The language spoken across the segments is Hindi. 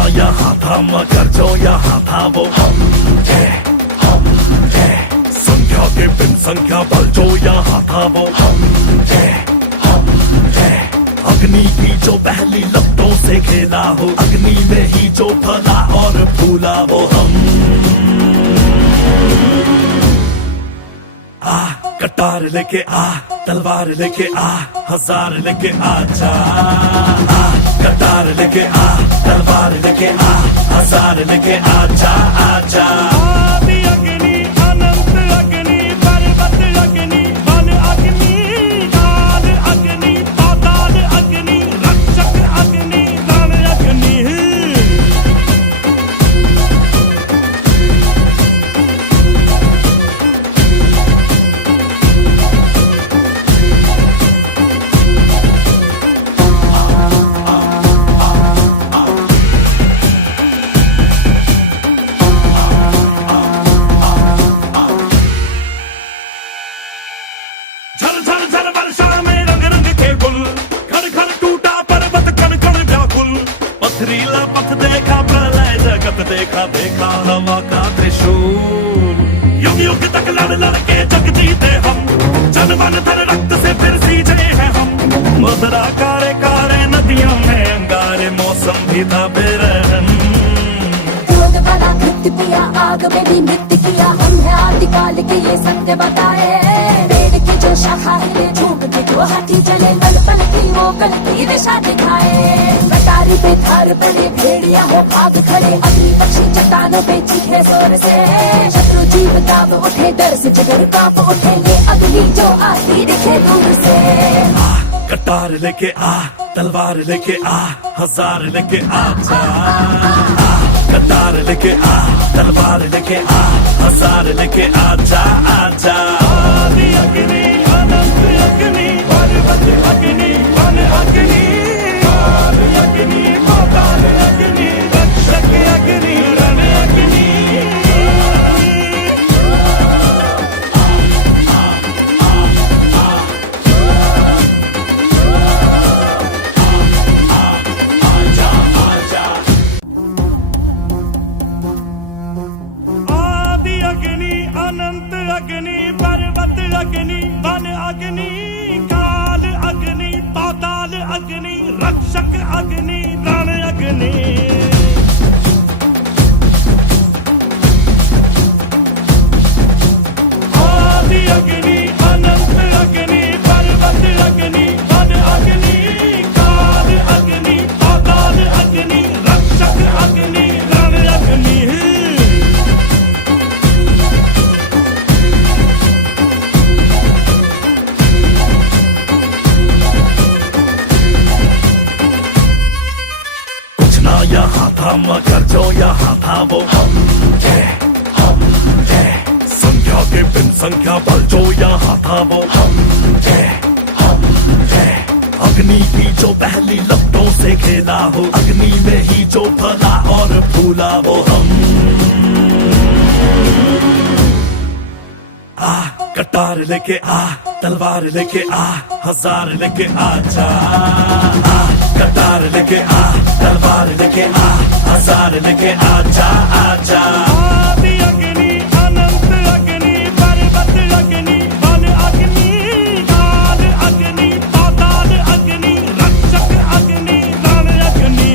ना यहाँ था मगर जो यहाँ था वो हम थे, हम थे। संख्या के बिन संख्या बल जो यहाँ था वो हम थे, हम थे। अग्नि की जो पहली लपटों से खेला हो, अग्नि में ही जो फला और फूला वो हम। कटार लेके आ, तलवार लेके आ, हजार लेके आ जा। कटार लेके आ, तलवार लेके आ, हजार लेके आ जा, आ जा। आदि अग्नि अनंत अग्नि पर्वत अग्नि वन अग्नि काल अग्नि पाताल अग्नि रक्षक अग्नि रण अग्नि। झर झर झर वर्षा में रंग रंग के गुल, खड़ खड़ टूटा पर्वत कण कण व्याकुल। पथरीला पथ देखा प्रलय जगत देखा, देखा हवा का त्रिशूल। युग युग तक लड़ लड़ के जग जीते हम, जन मन धन रक्त से फिर सींचे हैं हम। मदरा कारे कारे नदियों में अंगारे, मौसम भी था बेरहम। क्रोध वाला कृत्य किया, आग में भी नृत्य किया, हम है आदिकाल के ये सत्य बताए। पेड़ की जो शाखा हिले, झूम के जो हाथी चले, पल पल की वो कल की दिशा दिखाए। कटारी पे धार पड़े भेड़िया हो भाग खड़े, अग्नि पक्षी चट्टानों पे चीखे जोर से। शत्रु जीव दाब उठे, डर से जिगर कांप उठे, ये अग्नि जो आती दिखे दूर से। कटार लेके आ, तलवार लेके आ, हजार लेके आ जा। कटार लेके आ, तलवार लेके आ, हजार लेके आ जा, आ जा। आदि अग्नि अनंत अग्नि पर्वत अग्नि वन अग्नि काल अग्नि पाताल अग्नि रक्षक अग्नि रण अग्नि। आदि अग्नि अनंत अग्नि पर्वत अग्नि वन अग्नि काल अग्नि पाताल अग्नि रक्षक अग्नि रण अग्नि। आदि अग्नि अनंत अग्नि पर्वत अग्नि वन अग्नि काल अग्नि पाताल अग्नि रक्षक अग्नि रण अग्नि। यहाँ था मगर जो यहाँ था वो हम थे, हम थे। संख्या के बिन संख्या बल जो यहाँ था वो हम थे, हम थे। अग्नि की जो पहली लपटों से खेला हो, अग्नि में ही जो फला और फूला वो हम। कटार लेके आ, तलवार लेके आ, हजार लेके आ जा। कटार लेके आ, तलवार लेके आ, हजार लेके आ जा, आ जा। आदि अग्नि अनंत अग्नि पर्वत अग्नि वन अग्नि काल अग्नि पाताल अग्नि रक्षक अग्नि रण अग्नि।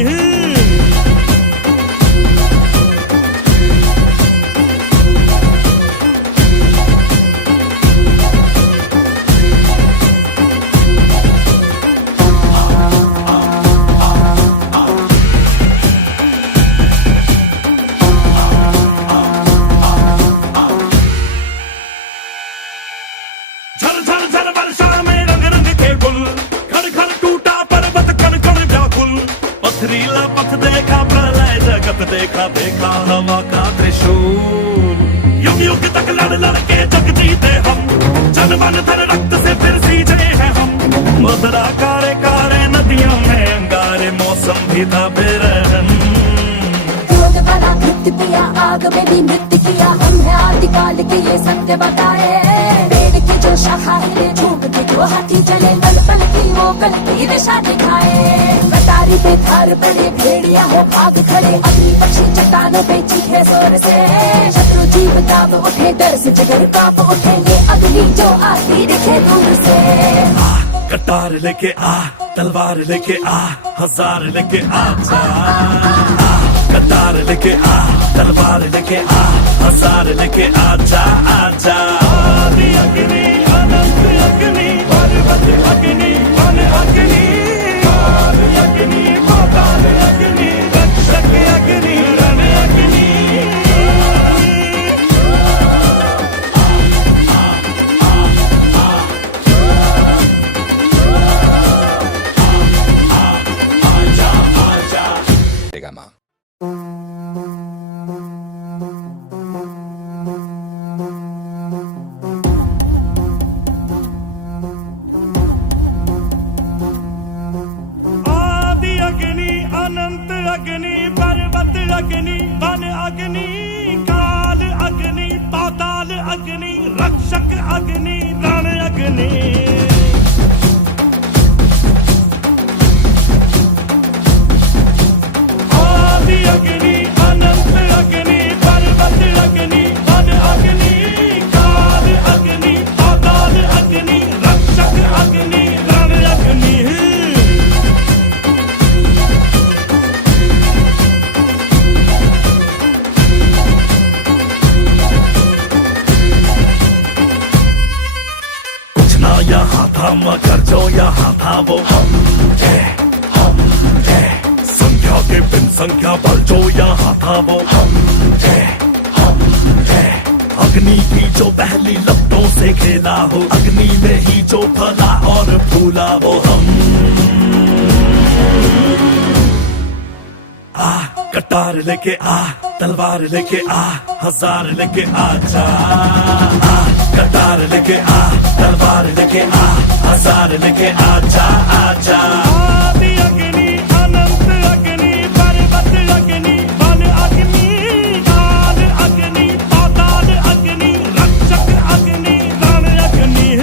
झर झर झर वर्षा में रंग रंग के गुल, खड़ खड़ टूटा पर्वत कण कण व्याकुल। पथरीला पथ देखा प्रलय जगत देखा, देखा हवा का त्रिशूल। युग युग तक लड़ लड़ के जग जीते हम, जन मन धन रक्त से फिर सींचे हैं हम। मदरा कारे कारे नदियों में अंगारे, मौसम भी था बेरहम। क्रोध वाला कृत्य किया, आग में भी नृत्य किया, हम है आदिकाल के ये सत्य बताए। पेड़ की जो शाखा हिले झूम के जो हाथी चले पल पल की वो कल की दिशा दिखाए कटारी पे थार पड़े भेड़िया हो भाग खड़े अग्नि पक्षी चट्टानों पे चीखे जोर से शत्रु जीव दाब उठे डर से जिगर कांप उठेंगे अग्नि जो आती दिखे दूर से कटार लेके आ तलवार लेके आ हजार लेके आ जा कटार लेके आ तलवार लेके आ हजार लेके आ जा आदि अग्नि अनंत अग्नि पर्वत अग्नि वन अग्नि काल अग्नि पाताल अग्नि रक्षक अग्नि रण अग्नि अनंत अग्नि पर्वत अग्नि वन अग्नि काल अग्नि पाताल अग्नि रक्षक अग्नि रण अग्नि आदि अग्नि अनंत अग्नि पर्वत अग्नि वन अग्नि काल अग्नि पाताल अग्नि रक्षक अग्नि रण अग्नि यहाँ था मगर जो यहाँ था वो हम थे संख्या के बिन संख्या बल जो यहाँ था वो हम थे अग्नि की जो पहली लपटों से खेला हो अग्नि में ही जो फला और फूला वो हम कटार लेके आ तलवार लेके आ हजार लेके आ जा कटार लेके आ तलवार लेके आ हजार लेके आ जा आदि अग्नि अनंत अग्नि पर्वत अग्नि वन अग्नि काल अग्नि पाताल अग्नि रक्षक अग्नि रण अग्नि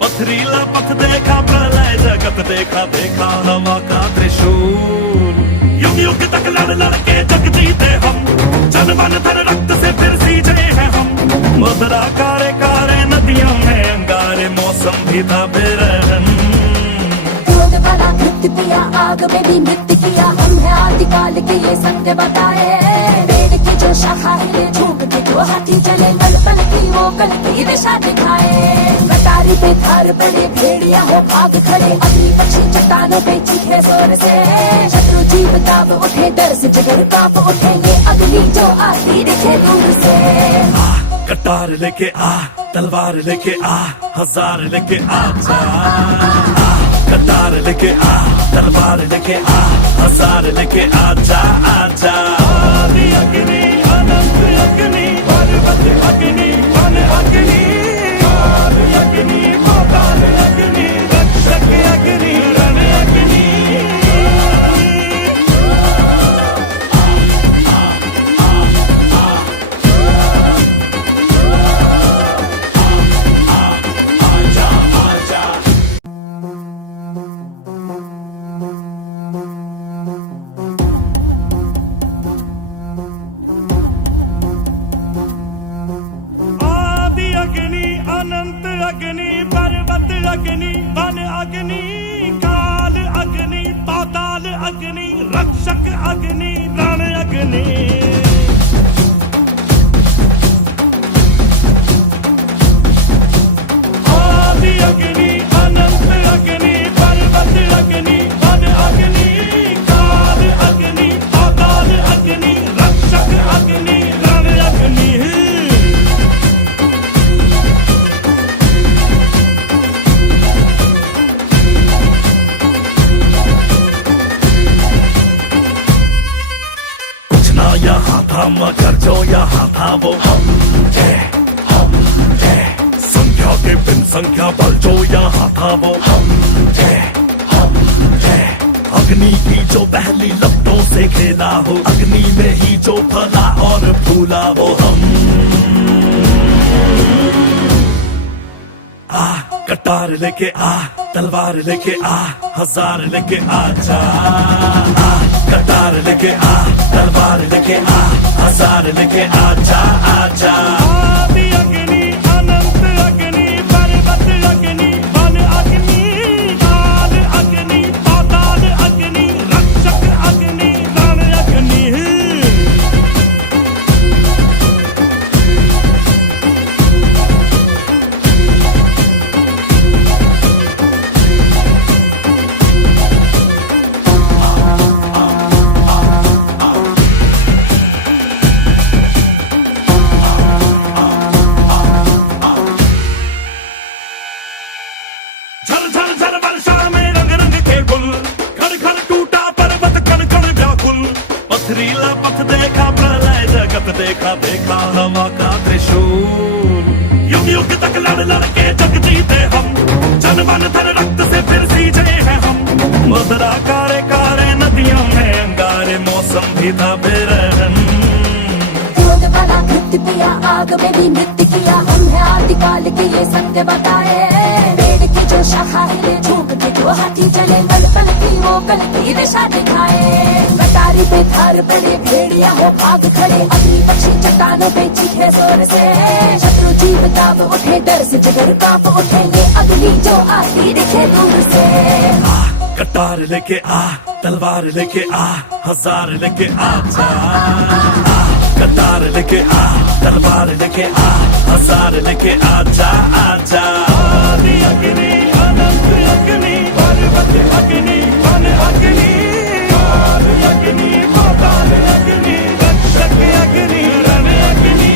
पथरीला पथ देखा प्रलय जगत देखा देखा हवा का त्रिशूल युग युग तक लड़ लड़ के जग जीते हम जन मन धन रक्त से फिर सींचे हैं हम मदरा कारे कारे नदियों में अंगारे मौसम भी था बेरहम क्रोध वाला कृत्य किया आग में भी नृत्य किया हम है आदिकाल के ये सत्य बताए पेड़ की जो शाखा हिले झूम के जो हाथी चले पल पल की वो कल की दिशा दिखाए कटारी पे थार पड़े भेड़िया हो भाग खड़े अग्नि पक्षी चट्टानों पे चीखे जोर से शत्रु जीव दाब उठे डर से जिगर कांप उठेंगे अग्नि जो आती दिखे दूर से कटार लेके आ तलवार लेके आ हजार लेके आ जा कटार लेके आ तलवार लेके आ हजार लेके आ जा आदि अग्नि अनंत अग्नि पर्वत अग्नि वन अग्नि काल अग्नि पाताल अग्नि रक्षक अग्नि रण अग्नि यहाँ था मगर जो यहाँ था वो हम थे संख्या के बिन संख्या बल जो यहाँ था वो हम थे अग्नि की जो पहली लपटों से खेला हो, अग्नि में ही जो फला और फूला वो हम। आ कटार लेके आ, तलवार लेके आ, हजार लेके आ जा। आ कटार लेके आ, तलवार लेके आ, हजार लेके आ जा, आ जा। आदि अग्नि अनंत अग्नि पर्वत अग्नि वन अग्नि काल अग्नि पाताल अग्नि रक्षक अग्नि रण अग्नि। झर झर झर वर्षा में रंग रंग के गुल, खड़ खड़ टूटा पर्वत कण कण व्याकुल। पथरीला पथ देखा प्रलय जगत देखा, देखा हवा का त्रिशूल। युग युग तक लड़ लड़ के जग जीते हम, जन मन धन रक्त से फिर सींचे हैं हम। मदरा कारे कारे नदियों में अंगारे, मौसम भी था बेरहम। क्रोध वाला कृत्य किया, आग में भी नृत्य किया, हम है आदिकाल के ये सत्य बताए। पेड़ की जो शाखा हिले, झूम के जो हाथी चले, पल पल की वो कल की दिशा दिखाए। कटारी पे धार पड़े, भेड़िया हो भाग खड़े, अग्नि पक्षी चट्टानों पे चीखे जोर से। शत्रु जीव दाब उठे, डर से जिगर कांप उठे, ये अग्नि जो आती दिखे दूर से। कटार लेके आ, तलवार लेके आ, हजार लेके आ जा। कटार लेके आ, तलवार लेके आ, हजार लेके आ जा, आ जा। आदि अग्नि अनंत अग्नि पर्वत अग्नि वन अग्नि काल अग्नि पाताल अग्नि रक्षक अग्नि रण अग्नि।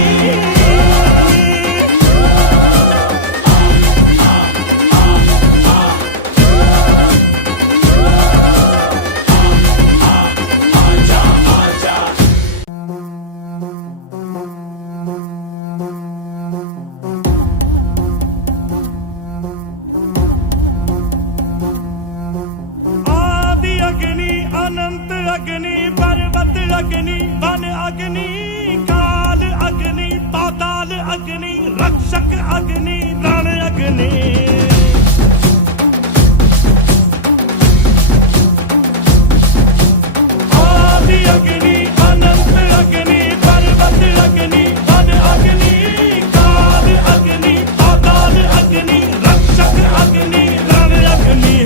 आदि अग्नि अनंत अग्नि पर्वत अग्नि वन अग्नि काल अग्नि पाताल अग्नि रक्षक अग्नि रण अग्नि। आदि अग्नि अनंत अग्नि पर्वत अग्नि वन अग्नि काल अग्नि पाताल अग्नि रक्षक अग्नि रण अग्नि।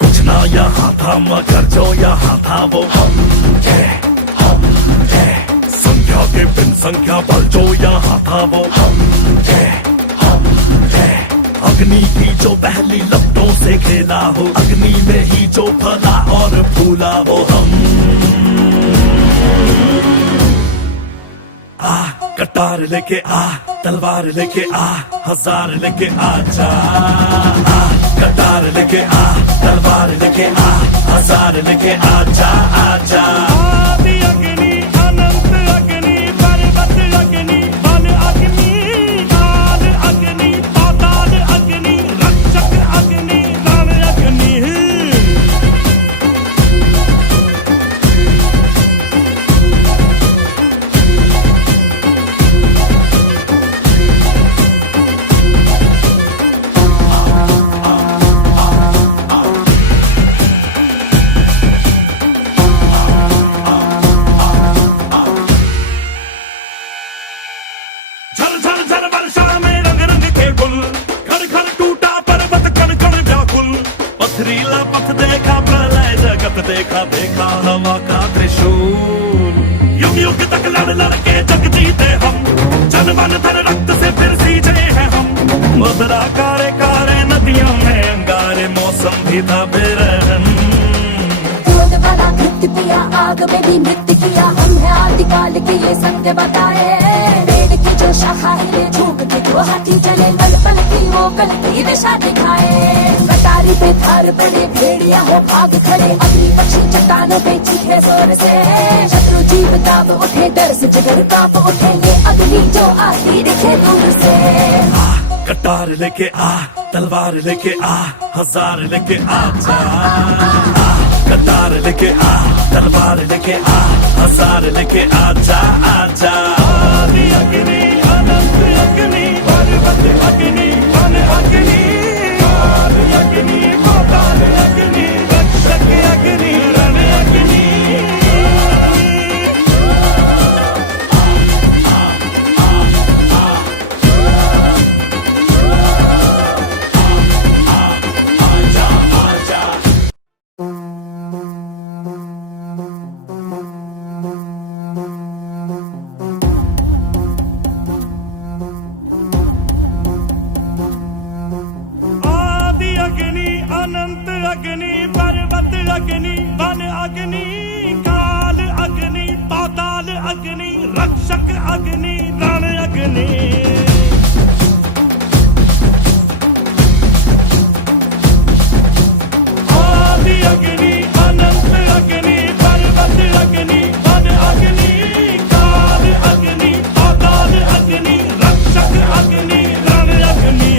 कुछ ना यहाँ था मगर जो यहाँ था वो हम थे संख्या के बिन संख्या बल जो यहाँ था वो हम थे अग्नि की जो पहली लपटों से खेला हो, अग्नि में ही जो फला और फूला वो हम। आ कटार लेके आ, तलवार लेके आ, हजार लेके आ जा। आ कटार लेके आ, तलवार लेके आ, हजार लेके आ जा, आ जा। आदि अग्नि अनंत अग्नि पर्वत अग्नि वन अग्नि काल अग्नि पाताल अग्नि रक्षक अग्नि रण अग्नि। झर झर झर वर्षा में रंग रंग के गुल, खड़ खड़ टूटा पर्वत कण कण व्याकुल। पथरीला पथ देखा प्रलय जगत देखा, देखा हवा का त्रिशूल। युग युग तक लड़ लड़ के जग जीते हम, जन मन धन रक्त से फिर सींचे हैं हम। मदरा कारे कारे नदियों में अंगारे, मौसम भी था बेरहम। क्रोध वाला कृत्य किया, आग में भी नृत्य किया, हम है आदिकाल के ये सत्य बताए। पेड़ की जो शाखा हिले, झूम जो हाथी चले पल पल की वो गलती दिशा दिखाए। कटारी पे थार पड़े भेड़िया हो भाग खड़े, अग्नि पक्षी चट्टानों पे चीखे जोर से। शत्रु जीव दाब उठे, डर से जिगर कांप उठे, ये अग्नि जो आती दिखे दूर से। कटार लेके आ, तलवार लेके आ, हजार लेके आ जा। कटार लेके आ, तलवार लेके आ, हजार लेके आ जा, आ जा। आदि अग्नि अनंत अग्नि पर्वत अग्नि वन अग्नि, आदि अग्नि पाताल अग्नि रक्षक अग्नि रण अग्नि। अग्नि अनंत अग्नि पर्वत अग्नि वन अग्नि, काल अग्नि पाताल अग्नि रक्षक अग्नि रण अग्नि। आदि अग्नि अनंत अग्नि पर्वत अग्नि वन अग्नि, काल अग्नि पाताल अग्नि रक्षक अग्नि रण अग्नि।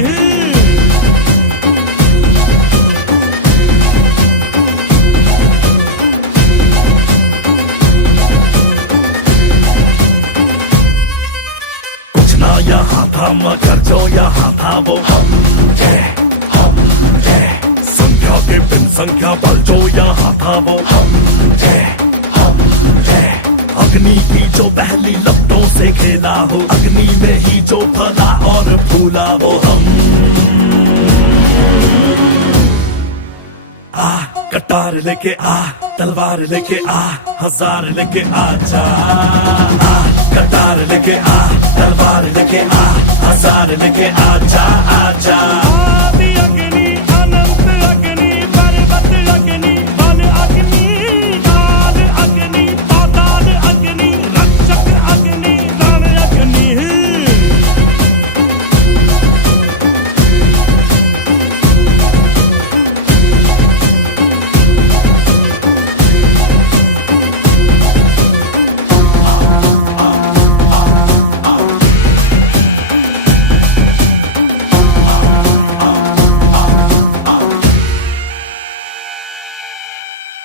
यहाँ था मगर जो यहाँ था वो हम थे, हम थे। संख्या के बिन संख्या बल जो यहाँ था वो हम थे, हम थे। अग्नि की जो पहली लपटों से खेला हो, अग्नि में ही जो फला और फूला वो हम। आ कटार लेके आ, तलवार लेके आ, हजार लेके आ जा। कटार लेके आ, तलवार लेके आ, हजार लेके आ जा, आ जा। आदि अग्नि अनंत अग्नि पर्वत अग्नि वन अग्नि, काल अग्नि पाताल अग्नि रक्षक अग्नि रण अग्नि।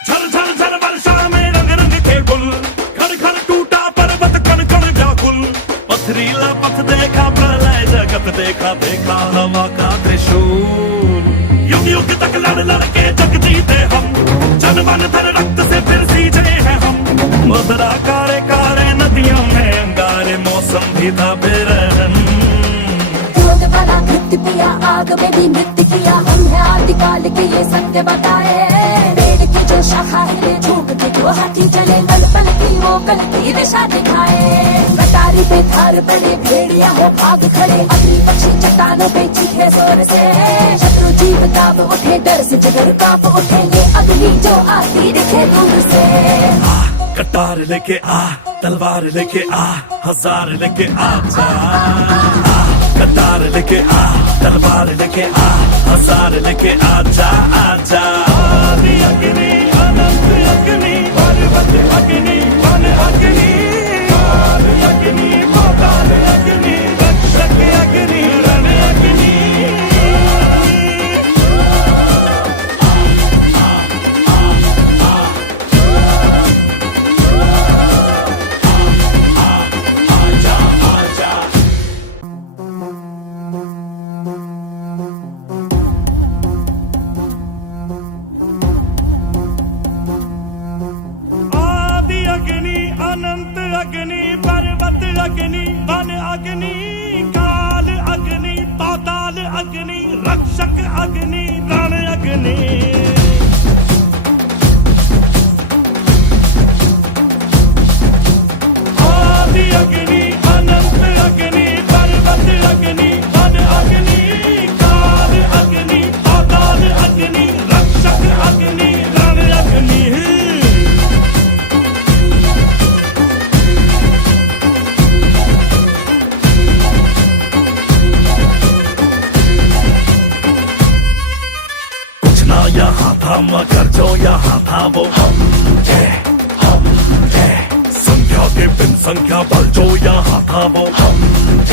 झर झर झर वर्षा में रंग रंग के गुल, खड़ खड़ टूटा पर्वत कण कण व्याकुल। पथरीला पथ देखा प्रलय जगत देखा, देखा हवा का त्रिशूल। युग युग तक लड़ लड़ के जग जीते हम, जन मन धन रक्त से फिर सींचे हैं हम। मदरा कारे कारे नदियों में अंगारे, मौसम भी था बेरहम। क्रोध वाला कृत्य किया, आग में भी नृत्य किया, हम है आदिकाल के ये सत्य बताए। पेड़ की जो शाखा हिले, झूठ के जो हाथी चले, पल पल की वो गलती दिशा दिखाए। कटारी पे थार पड़े भेड़िया हो भाग खड़े, अग्नि पक्षी चट्टानों पे चीखे जोर से। शत्रु जीव दाब उठे, डर से जिगर कांप उठे, ये अग्नि जो आती दिखे दूर से। कटार लेके आ, तलवार लेके आ, हजार लेके आ जा। कटार लेके आ, तलवार लेके आ, हजार लेके आ जा, आ जा। आदि अग्नि अनंत अग्नि पर्वत अग्नि वन अग्नि, काल अग्नि पाताल अग्नि रक्षक अग्नि रण अग्नि। अग्नि अनंत अग्नि पर्वत अग्नि वन अग्नि, काल अग्नि पाताल अग्नि रक्षक अग्नि रण अग्नि। आदि अग्नि अनंत अग्नि पर्वत अग्नि वन अग्नि, काल अग्नि पाताल अग्नि रक्षक अग्नि रण अग्नि। थामा कर जो यहाँ था वो हम थे संख्या के बिन संख्या बल जो यहाँ था वो हम थे